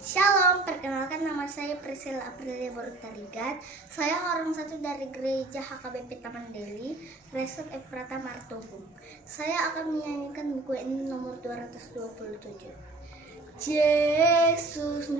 Shalom, perkenalkan nama saya Priscilla Aprilia Borutarigan. Saya orang satu dari gereja HKBP Taman Deli, Resort Efrata Martubung. Saya akan menyanyikan buku ini nomor 227. Yesus